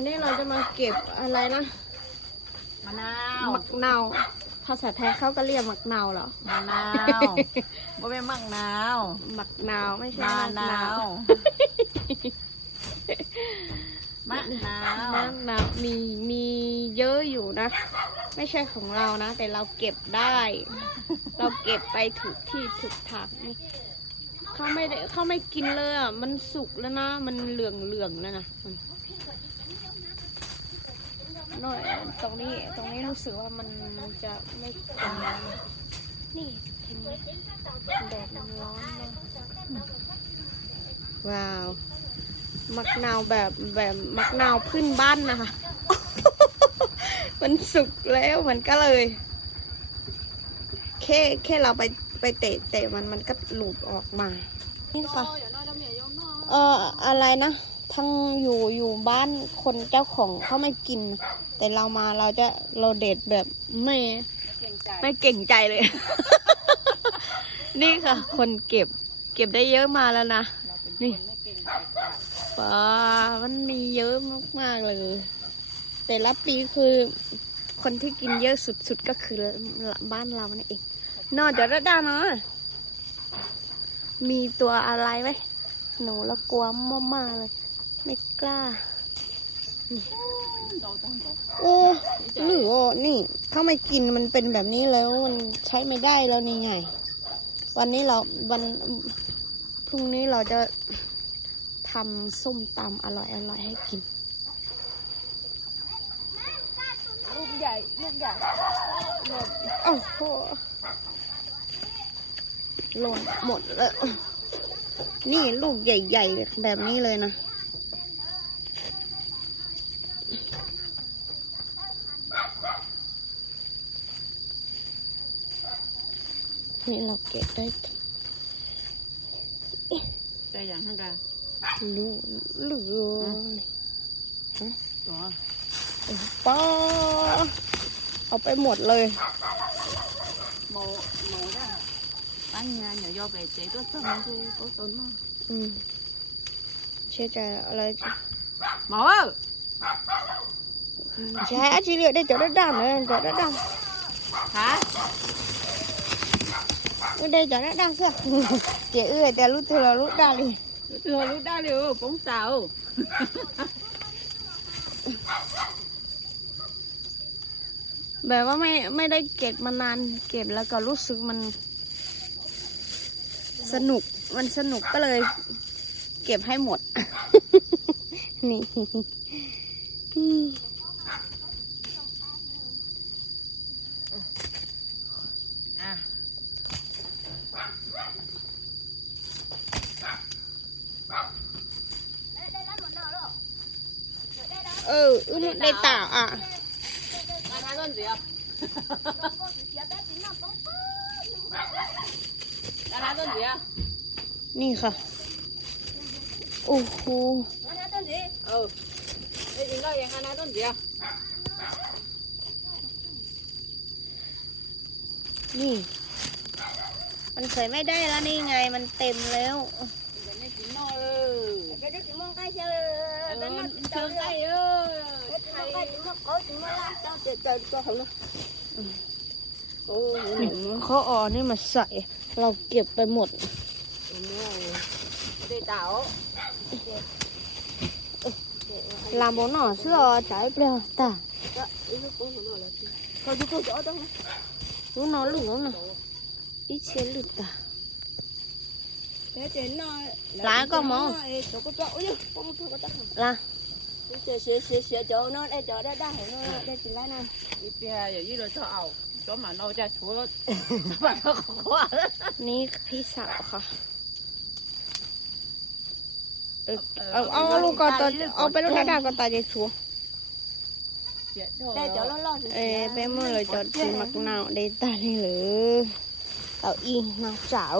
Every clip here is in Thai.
วันนี้เราจะมาเก็บอะไรนะมะนาวมักนาวภาษาไทยเขาก็เรียกมักนาวเหรอมะนาวบ่เป็นมักนาวมักนาวไม่ใช่มะมักนานาววมะนาวมักนาวมีมีเยอะอยู่นะ ไม่ใช่ของเรานะ แต่เราเก็บได้ เราเก็บไปถูกที่ถูกทางนี่เขาไม่ได้เขาไม่กินเลยอะมันสุกแล้วนะ มันเหลืองเหลืองๆแล้วนะ มันโน่นตรงนี้ตรงนี้รู้สึกว่ามันจะไม่กินแล้วนะนี่เห็นไหมแดดมันร้อนมากว้าว มักนาวแบบแบบมักนาวพื้นบ้านนะคะ มันสุกแล้วมันก็เลย แค่แค่เราไปไปเตะเตะมันมันก็หลุดออกมานี่ค่ะเอ่ออะไรนะ ทั้งอยู่อยู่บ้านคนเจ้าของเขาไม่กิน แต่เรามาเราจะเราเด็ดแบบไม่เก่งใจไม่เก่งใจเลย นี่ค่ะ คนเก็บ เก็บได้เยอะมาแล้วนะเราเป็นนี่คนไม่เก่งใจค่ะป้ามันมีเยอะมากๆเลย แต่ละปีคือคนที่กินเยอะสุดๆก็คือบ้านเรานี่เองนอกจากระดาเนาะมีตัวอะไรไหมหนูละกลัวมากๆเลย ไม่กล้าเราต้องบอกโอ้หรือว่านี่ถ้าไม่กินมันเป็นแบบนี้แล้วมันใช้ไม่ได้แล้วนี่ไง วันนี้เราวันพรุ่งนี้เราจะทำส้มตำอร่อยอร่อยให้กินลูกใหญ่ลูกใหญ่โอ้โหหล่นหมดแล้ว นี่ลูกใหญ่ๆแบบนี้เลยนะ นี่เราเก็บได้ใจอย่างข้างกันลูกเหลือตัวป้าเอาไปหมดเลยโมโมได้ตั้งงานอย่าย่อไปเจ๊ตัวต้นมันคือตัวต้นเนาะอืมเชื่อใจอะไรจะหมอเอ้ยใช่อาชีเรียได้จอดได้ดำเลยจอดได้ดฮะำ đây cho nó đang sợ chị ơi แต่รู้ตัวเรารู้ได้เลยเธอรู้ได้เลยป้องสาวแบบว่าไม่ไม่ได้เก็บมานานเก็บแล้วก็รู้สึกมัน สนุกมันสนุกก็เลย เก็บให้หมด นี่อืม อะ เอออืมได้ตาอะราคาต้นเสียราคาต้นเสียนี่ค่ะ โอ้โหราคาต้นเสียเออได้ยินก็ยังราคาต้นเสียนี่ มันเคยไม่ได้แล้วนี่ไงมันเต็มแล้วจะได้กินนอเออจะได้กินมอใกล้เจอเป็นมันเจอใกล้เออใกล้กิมอก็กิงเจ้าเจอเจอตัวของเราโอ้ข้ออ่อนนี่มาใส่เราเก็บไปหมดดีเต๋าลำบนหน่อเสื้อใจเปล่าตาเขาจะพูดจอ้ต้องรู้หนอนหลุงนะายืดเลยชอบเอาชอบหมาโนจะชัวร์มันก็ขวานี่พี่สาวค่ะเออเอาเอาเอาลูกก่อนตอนเอาไปลูกดาก่อนตาจะชัว đây chỗ nó lo เอ้ไปหมดเลยจอดกินมักนาวได้ตาเลย เหรอเอาอีน้าสาว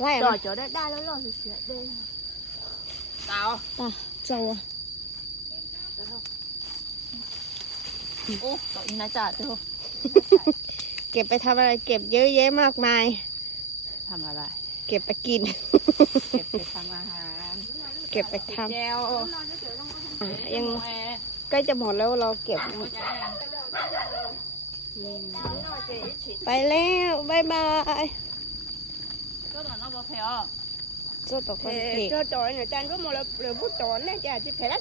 ไล่ rồi มา chỗ đó đây nó lo xìa đây เต่าตาเจ้าอะโอ้ต่ออีน่าจ่าเจ้าเก็บไปทำอะไรเก็บเยอะแยะมากมายทำอะไร เก็บไปกิน เก็บไปทำอาหาร เก็บก็บไปท treo ำอะยัง Ê, ใกล้จะหมดแล้วเราเก็บ có trái này. ไปแล้วบายบาย Có là nó bao phèo โซ่ตกคนเพ cho trọi này tan có một là bút tròn này chả chỉ phải lát